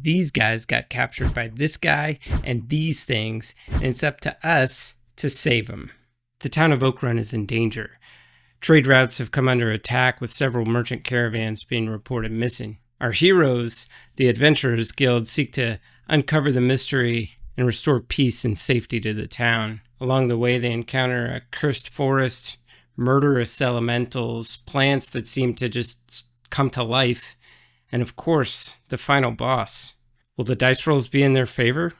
These guys got captured by this guy and these things, and it's up to us to save them. The town of Oakrun is in danger. Trade routes have come under attack, with several merchant caravans being reported missing. Our heroes, the Adventurers Guild, seek to uncover the mystery and restore peace and safety to the town. Along the way, they encounter a cursed forest, murderous elementals, plants that seem to just come to life, and of course, the final boss. Will the dice rolls be in their favor?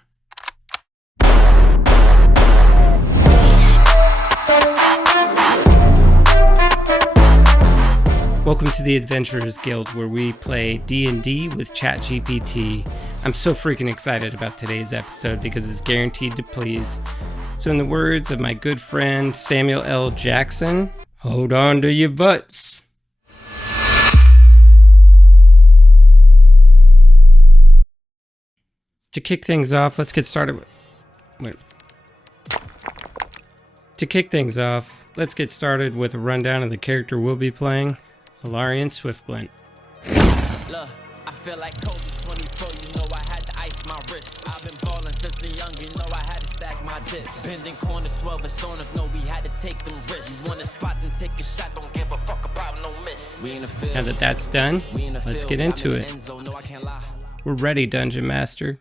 Welcome to the Adventurers Guild, where we play D&D with ChatGPT. I'm so freaking excited about today's episode because it's guaranteed to please. So in the words of my good friend Samuel L. Jackson, hold on to your butts. To kick things off, let's get started with... a rundown of the character we'll be playing, Alarian Swiftglint. Look, I feel like Kobe 24, you know I had to ice my wrist. I've been ballin' since the young, you know I had to stack my chips. Bending corners, 12 personas, know we had to take them risks. You want a spot and take a shot, don't give a fuck about no miss. We in the field. Now that that's done, let's get into it. We're ready, Dungeon Master.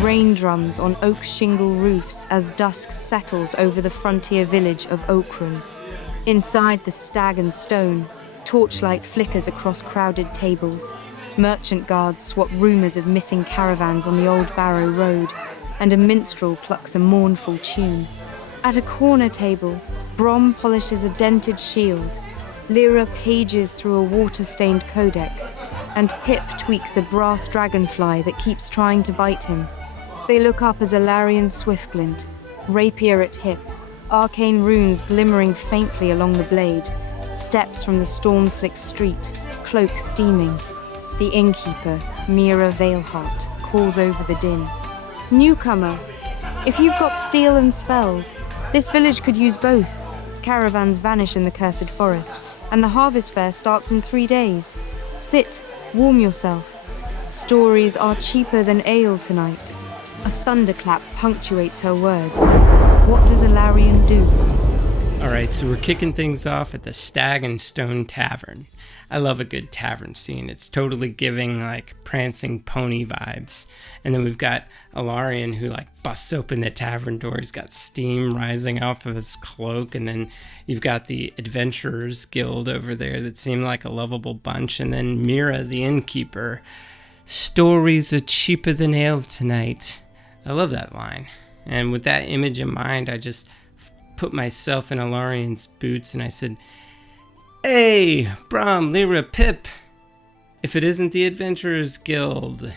Rain drums on oak shingle roofs as dusk settles over the frontier village of Oakrun. Inside the Stag and Stone, torchlight flickers across crowded tables. Merchant guards swap rumors of missing caravans on the Old Barrow Road, and a minstrel plucks a mournful tune. At a corner table, Brom polishes a dented shield. Lyra pages through a water-stained codex, and Pip tweaks a brass dragonfly that keeps trying to bite him. They look up as Alarian Swiftglint, rapier at hip, arcane runes glimmering faintly along the blade, steps from the storm-slick street, cloak steaming. The innkeeper, Mira Veilheart, calls over the din. Newcomer, if you've got steel and spells, this village could use both. Caravans vanish in the cursed forest, and the harvest fair starts in 3 days. Sit, warm yourself. Stories are cheaper than ale tonight. A thunderclap punctuates her words. What does Alarian do? Alright, so we're kicking things off at the Stag and Stone Tavern. I love a good tavern scene. It's totally giving like prancing pony vibes. And then we've got Alarian who like busts open the tavern door. He's got steam rising off of his cloak. And then you've got the Adventurers Guild over there that seem like a lovable bunch. And then Mira, the innkeeper. Stories are cheaper than ale tonight. I love that line. And with that image in mind, I just put myself in Alarian's boots and I said, "Hey, Brom, Lyra, Pip, if it isn't the Adventurers Guild."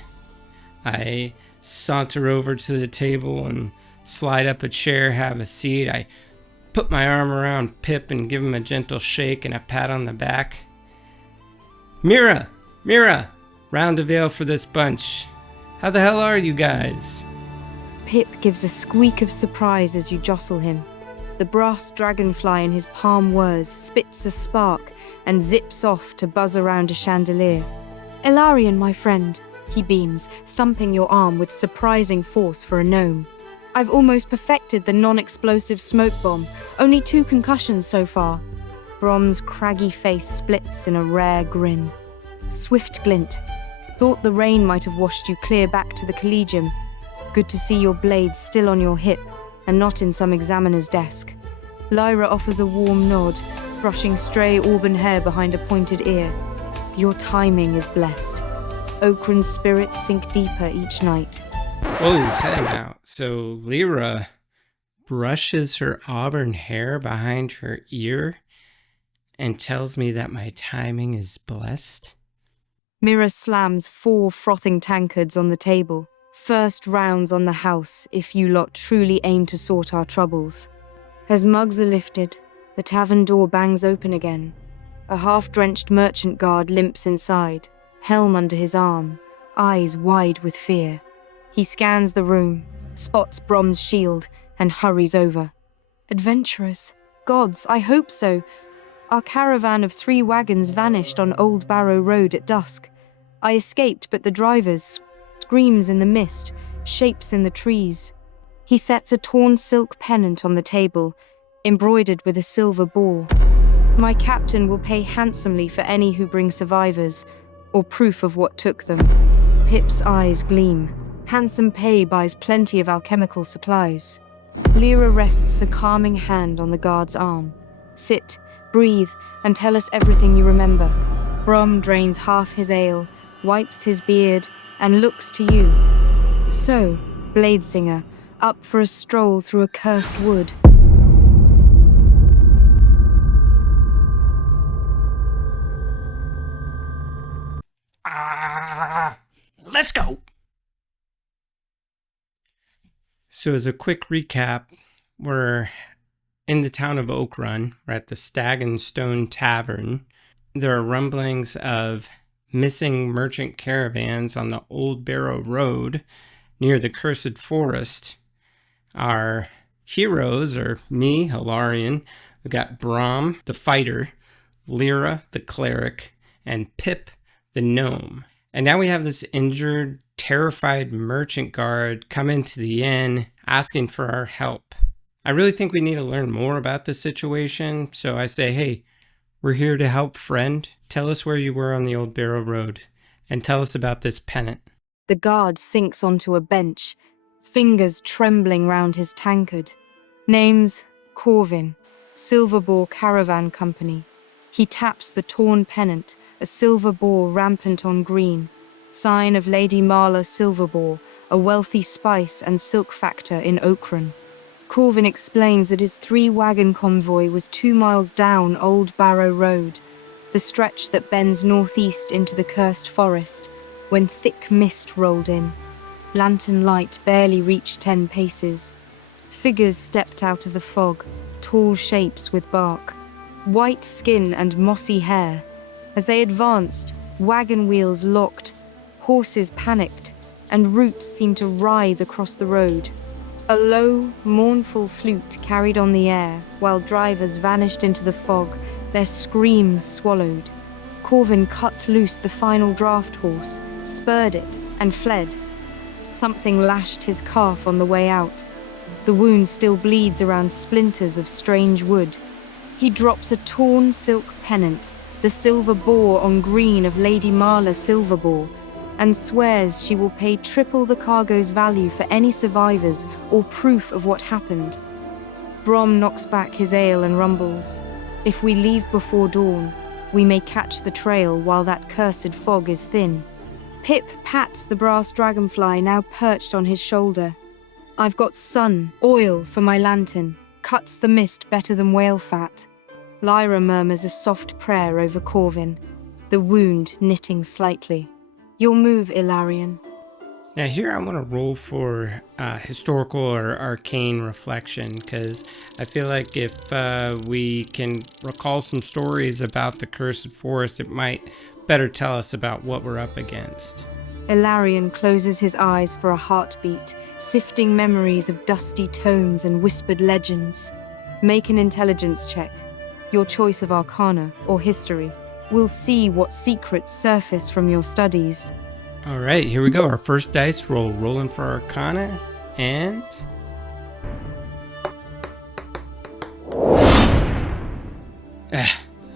I saunter over to the table and slide up a chair, have a seat. I put my arm around Pip and give him a gentle shake and a pat on the back. Mira, round of ale for this bunch. How the hell are you guys?" Pip gives a squeak of surprise as you jostle him. The brass dragonfly in his palm whirs, spits a spark, and zips off to buzz around a chandelier. "Alarian, my friend," he beams, thumping your arm with surprising force for a gnome. "I've almost perfected the non-explosive smoke bomb, only 2 concussions so far." Brom's craggy face splits in a rare grin. "Swiftglint, thought the rain might have washed you clear back to the Collegium. Good to see your blade still on your hip, and not in some examiner's desk." Lyra offers a warm nod, brushing stray auburn hair behind a pointed ear. "Your timing is blessed. Oakrun's spirits sink deeper each night." Whoa, time out. So Lyra brushes her auburn hair behind her ear and tells me that my timing is blessed? Mira slams 4 frothing tankards on the table. "First rounds on the house, if you lot truly aim to sort our troubles." As mugs are lifted, the tavern door bangs open again. A half-drenched merchant guard limps inside, helm under his arm, eyes wide with fear. He scans the room, spots Brom's shield, and hurries over. "Adventurers? Gods, I hope so. Our caravan of 3 wagons vanished on Old Barrow Road at dusk. I escaped, but the drivers, screams in the mist, shapes in the trees. He sets a torn silk pennant on the table, embroidered with a silver boar. My captain will pay handsomely for any who bring survivors, or proof of what took them. Pip's eyes gleam. Handsome pay buys plenty of alchemical supplies. Lyra rests a calming hand on the guard's arm. Sit, breathe, and tell us everything you remember. Brom drains half his ale, wipes his beard, and looks to you. So, Bladesinger, up for a stroll through a cursed wood. Let's go! So as a quick recap, we're in the town of Oak Run. We're at the Stag and Stone Tavern. There are rumblings of missing merchant caravans on the Old Barrow Road near the Cursed Forest. Our heroes are me, Hilarion. We've got Brom, the fighter, Lyra, the cleric, and Pip, the gnome. And now we have this injured, terrified merchant guard come into the inn asking for our help. I really think we need to learn more about the situation, so I say, hey, we're here to help, friend. Tell us where you were on the Old Barrow Road, and tell us about this pennant. The guard sinks onto a bench, fingers trembling round his tankard. Names, Corvin, Silver Boar Caravan Company. He taps the torn pennant, a silver boar rampant on green. Sign of Lady Marla Silverboar, a wealthy spice and silk factor in Oakron. Corvin explains that his 3-wagon convoy was 2 miles down Old Barrow Road, the stretch that bends northeast into the cursed forest, when thick mist rolled in. Lantern light barely reached 10 paces. Figures stepped out of the fog, tall shapes with bark. White skin and mossy hair. As they advanced, wagon wheels locked, horses panicked, and roots seemed to writhe across the road. A low, mournful flute carried on the air, while drivers vanished into the fog, their screams swallowed. Corvin cut loose the final draft horse, spurred it, and fled. Something lashed his calf on the way out. The wound still bleeds around splinters of strange wood. He drops a torn silk pennant, the silver boar on green of Lady Marla Silverboar, and swears she will pay triple the cargo's value for any survivors or proof of what happened. Brom knocks back his ale and rumbles. If we leave before dawn, we may catch the trail while that cursed fog is thin. Pip pats the brass dragonfly now perched on his shoulder. I've got sun, oil for my lantern, cuts the mist better than whale fat. Lyra murmurs a soft prayer over Corvin, the wound knitting slightly. Your move, Hilarion. Now here I want to roll for historical or arcane reflection, because I feel like if we can recall some stories about the Cursed Forest, it might better tell us about what we're up against. Hilarion closes his eyes for a heartbeat, sifting memories of dusty tomes and whispered legends. Make an intelligence check. Your choice of arcana or history. We'll see what secrets surface from your studies. All right, here we go. Our first dice roll. Rolling for arcana, and...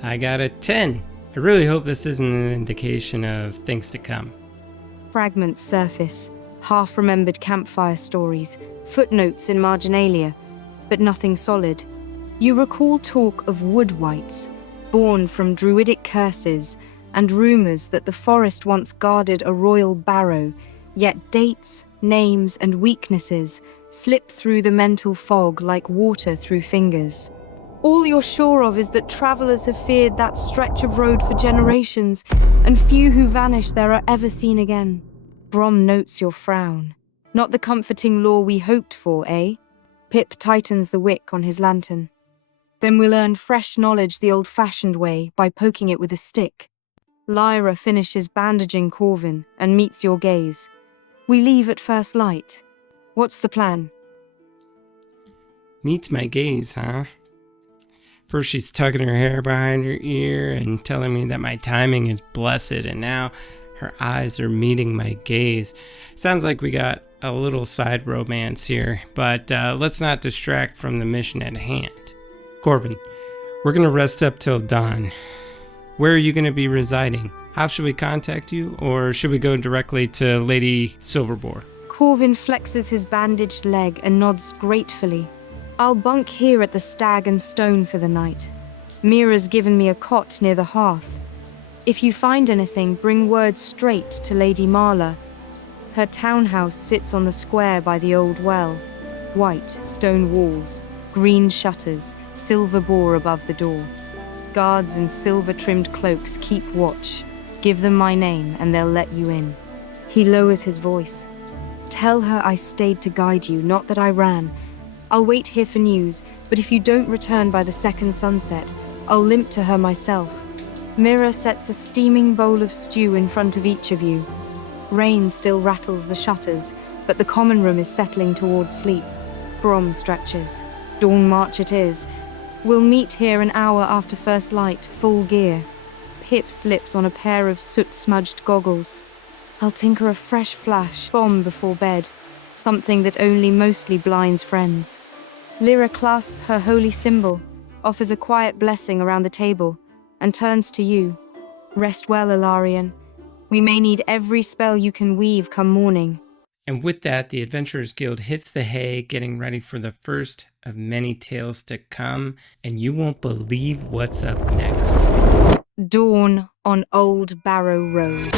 I got a 10. I really hope this isn't an indication of things to come. Fragments surface, half-remembered campfire stories, footnotes in marginalia, but nothing solid. You recall talk of wood wights, born from druidic curses, and rumors that the forest once guarded a royal barrow, yet dates, names, and weaknesses slip through the mental fog like water through fingers. All you're sure of is that travelers have feared that stretch of road for generations, and few who vanish there are ever seen again. Brom notes your frown. Not the comforting lore we hoped for, eh? Pip tightens the wick on his lantern. Then we'll earn fresh knowledge the old-fashioned way by poking it with a stick. Lyra finishes bandaging Corvin and meets your gaze. We leave at first light. What's the plan? Meets my gaze, huh? First she's tucking her hair behind her ear and telling me that my timing is blessed, and now Her eyes are meeting my gaze. Sounds like we got a little side romance here, but let's not distract from the mission at hand. Corvin, we're gonna rest up till dawn. Where are you gonna be residing? How should we contact you, or should we go directly to Lady Silverboar? Corvin flexes his bandaged leg and nods gratefully. I'll bunk here at the Stag and Stone for the night. Mira's given me a cot near the hearth. If you find anything, bring word straight to Lady Marla. Her townhouse sits on the square by the old well. White stone walls, green shutters, silver boar above the door. Guards in silver-trimmed cloaks keep watch. Give them my name and they'll let you in. He lowers his voice. Tell her I stayed to guide you, not that I ran. I'll wait here for news, but if you don't return by the second sunset, I'll limp to her myself. Mira sets a steaming bowl of stew in front of each of you. Rain still rattles the shutters, but the common room is settling towards sleep. Brom stretches. Dawn march it is. We'll meet here an hour after first light, full gear. Pip slips on a pair of soot-smudged goggles. I'll tinker a fresh flash bomb before bed, something that only mostly blinds friends. Lyra clasps her holy symbol, offers a quiet blessing around the table, and turns to you. Rest well, Ilarion. We may need every spell you can weave come morning. And with that, the Adventurers Guild hits the hay, getting ready for the first of many tales to come, and you won't believe what's up next. Dawn on Old Barrow Road.